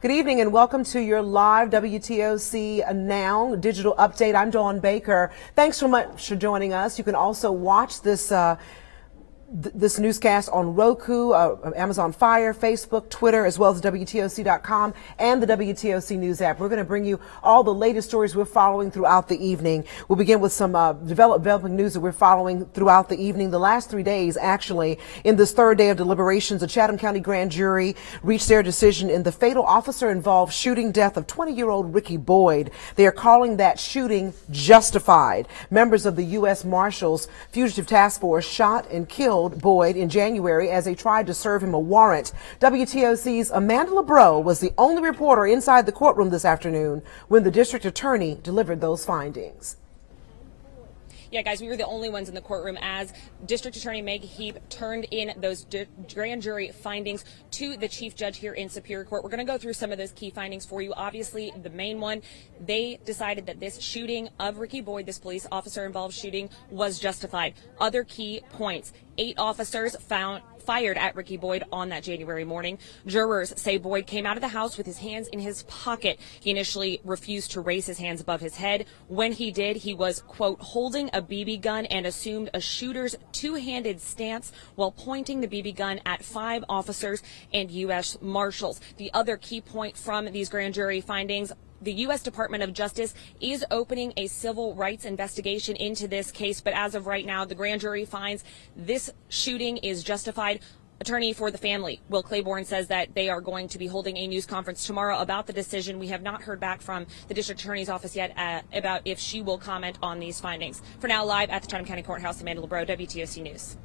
Good evening and welcome to your live WTOC Now digital update. I'm Dawn Baker. Thanks so much for joining us. You can also watch this this newscast on Roku, Amazon Fire, Facebook, Twitter, as well as WTOC.com and the WTOC News app. We're going to bring you all the latest stories we're following throughout the evening. We'll begin with some developing news that we're following throughout the evening. The last 3 days, actually, in this third day of deliberations, the Chatham County grand jury reached their decision in the fatal officer-involved shooting death of 20-year-old Ricky Boyd. They are calling that shooting justified. Members of the U.S. Marshals Fugitive Task Force shot and killed Boyd in January as they tried to serve him a warrant. WTOC's Amanda LeBreau was the only reporter inside the courtroom this afternoon when the district attorney delivered those findings. Yeah, guys, we were the only ones in the courtroom as District Attorney Meg Heap turned in those grand jury findings to the chief judge here in Superior Court. We're going to go through some of those key findings for you. Obviously, the main one, they decided that this shooting of Ricky Boyd, this police officer involved shooting, was justified. Other key points: 8 officers fired at Ricky Boyd on that January morning. Jurors say Boyd came out of the house with his hands in his pocket. He initially refused to raise his hands above his head. When he did, he was, quote, holding a BB gun and assumed a shooter's two-handed stance while pointing the BB gun at 5 officers and U.S. Marshals. The other key point from these grand jury findings: the U.S. Department of Justice is opening a civil rights investigation into this case, but as of right now, the grand jury finds this shooting is justified. Attorney for the family, Will Claiborne, says that they are going to be holding a news conference tomorrow about the decision. We have not heard back from the district attorney's office yet about if she will comment on these findings. For now, live at the Chatham County Courthouse, Amanda LeBreau, WTOC News.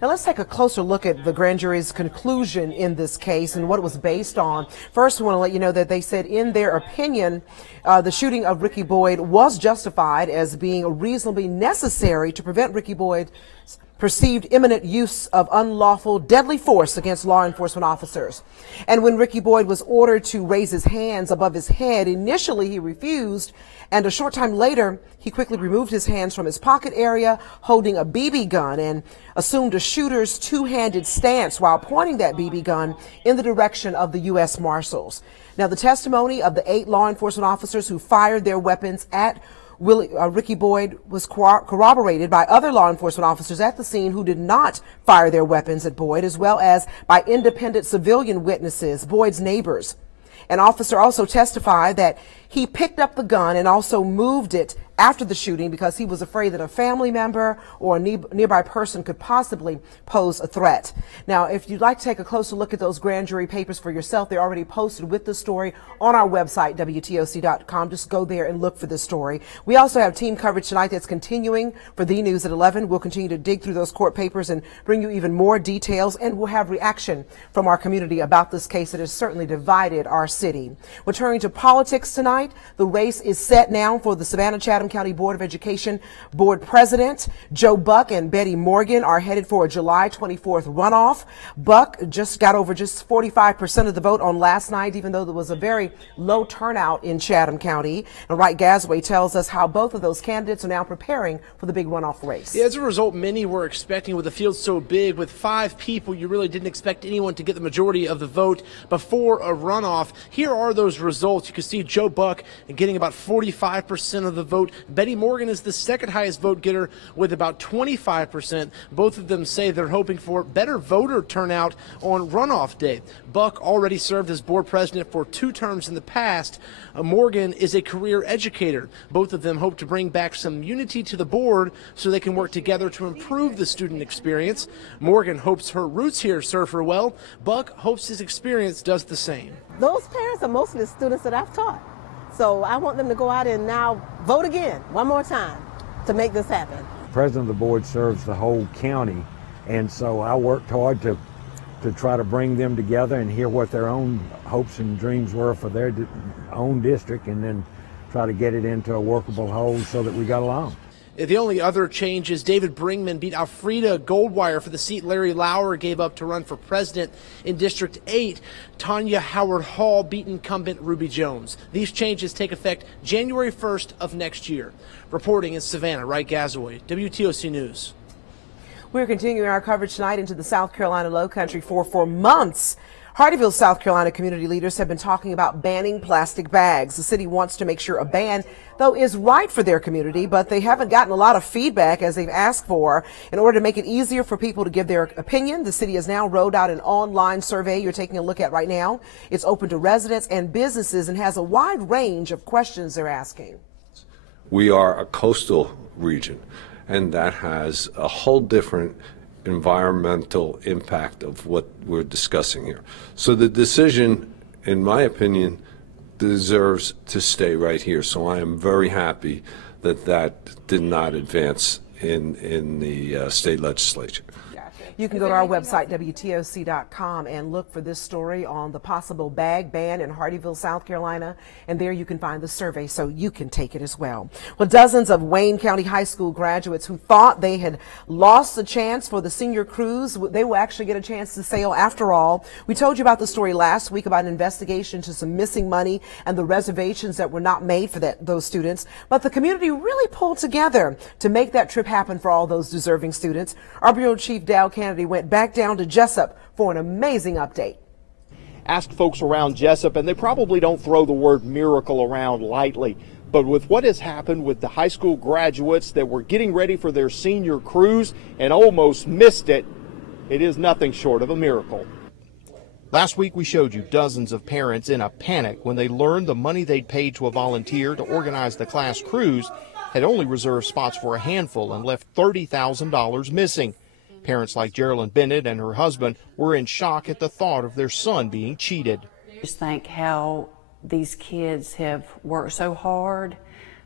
Now let's take a closer look at the grand jury's conclusion in this case and what it was based on. First, I want to let you know that they said in their opinion, the shooting of Ricky Boyd was justified as being reasonably necessary to prevent Ricky Boyd's perceived imminent use of unlawful deadly force against law enforcement officers. And when Ricky Boyd was ordered to raise his hands above his head, initially he refused, and a short time later he quickly removed his hands from his pocket area holding a BB gun and assumed a shooter's two-handed stance while pointing that BB gun in the direction of the U.S. Marshals. Now, the testimony of the 8 law enforcement officers who fired their weapons at Ricky Boyd was corroborated by other law enforcement officers at the scene who did not fire their weapons at Boyd, as well as by independent civilian witnesses, Boyd's neighbors. An officer also testified that he picked up the gun and also moved it after the shooting because he was afraid that a family member or a nearby person could possibly pose a threat. Now, if you'd like to take a closer look at those grand jury papers for yourself, they're already posted with the story on our website, WTOC.com. Just go there and look for this story. We also have team coverage tonight that's continuing for the news at 11. We'll continue to dig through those court papers and bring you even more details, and we'll have reaction from our community about this case that has certainly divided our city. We're turning to politics tonight. The race is set now for the Savannah-Chatham County Board of Education Board President. Joe Buck and Betty Morgan are headed for a July 24th runoff. Buck just got over 45% of the vote on last night, even though there was a very low turnout in Chatham County. And Wright Gasway tells us how both of those candidates are now preparing for the big runoff race. Yeah, as a result, many were expecting, with the field so big, with 5 people, you really didn't expect anyone to get the majority of the vote before a runoff. Here are those results. You can see Joe Buck getting about 45% of the vote. Betty Morgan is the second highest vote getter with about 25%. Both of them say they're hoping for better voter turnout on runoff day. Buck already served as board president for 2 terms in the past. Morgan is a career educator. Both of them hope to bring back some unity to the board so they can work together to improve the student experience. Morgan hopes her roots here serve her well. Buck hopes his experience does the same. Those parents are mostly the students that I've taught. So I want them to go out and now vote again, one more time, to make this happen. The president of the board serves the whole county, and so I worked hard to try to bring them together and hear what their own hopes and dreams were for their own district, and then try to get it into a workable whole so that we got along. The only other change is David Bringman beat Alfreda Goldwire for the seat Larry Lauer gave up to run for president in District 8. Tanya Howard Hall beat incumbent Ruby Jones. These changes take effect January 1st of next year. Reporting in Savannah, Wright Gasaway, WTOC News. We're continuing our coverage tonight into the South Carolina Lowcountry for months. Hardeeville, South Carolina community leaders have been talking about banning plastic bags. The city wants to make sure a ban, though, is right for their community, but they haven't gotten a lot of feedback as they've asked for. In order to make it easier for people to give their opinion, the city has now rolled out an online survey you're taking a look at right now. It's open to residents and businesses and has a wide range of questions they're asking. We are a coastal region, and that has a whole different environmental impact of what we're discussing here. So the decision, in my opinion, deserves to stay right here. So I am very happy that that did not advance in the state legislature. You can go to our website, WTOC.com, and look for this story on the possible bag ban in Hardeeville, South Carolina. And there you can find the survey so you can take it as well. Well, dozens of Wayne County High School graduates who thought they had lost the chance for the senior cruise, they will actually get a chance to sail after all. We told you about the story last week about an investigation into some missing money and the reservations that were not made for those students. But the community really pulled together to make that trip happen for all those deserving students. Our Bureau Chief Dow Kennedy went back down to Jessup for an amazing update. Ask folks around Jessup, and they probably don't throw the word miracle around lightly. But with what has happened with the high school graduates that were getting ready for their senior cruise and almost missed it, it is nothing short of a miracle. Last week we showed you dozens of parents in a panic when they learned the money they'd paid to a volunteer to organize the class cruise had only reserved spots for a handful and left $30,000 missing. Parents like Geraldine Bennett and her husband were in shock at the thought of their son being cheated. Just think how these kids have worked so hard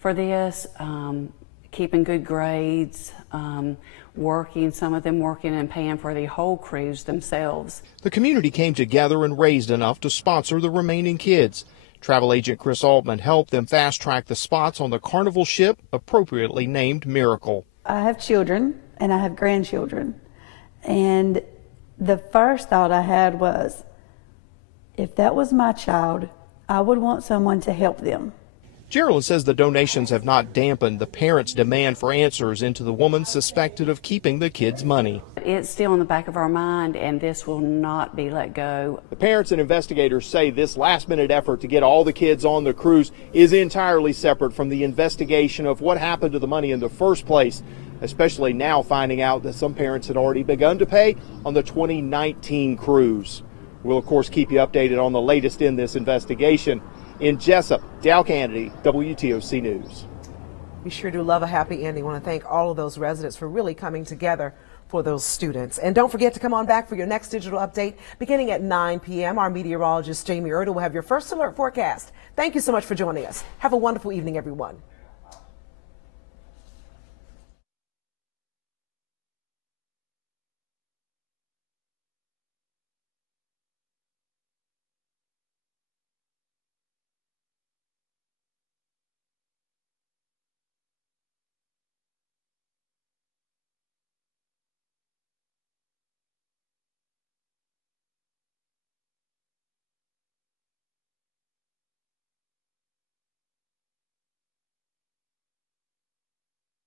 for this, keeping good grades, working, some of them working and paying for the whole cruise themselves. The community came together and raised enough to sponsor the remaining kids. Travel agent Chris Altman helped them fast track the spots on the Carnival ship, appropriately named Miracle. I have children and I have grandchildren, and the first thought I had was, if that was my child, I would want someone to help them. Geraldine says the donations have not dampened the parents' demand for answers into the woman suspected of keeping the kids' money. It's still in the back of our mind, and this will not be let go. The parents and investigators say this last-minute effort to get all the kids on the cruise is entirely separate from the investigation of what happened to the money in the first place, especially now finding out that some parents had already begun to pay on the 2019 cruise. We'll, of course, keep you updated on the latest in this investigation. In Jessup, Dow Kennedy, WTOC News. We sure do love a happy ending. I want to thank all of those residents for really coming together for those students. And don't forget to come on back for your next digital update beginning at 9 p.m. Our meteorologist Jamie Erda will have your first alert forecast. Thank you so much for joining us. Have a wonderful evening, everyone.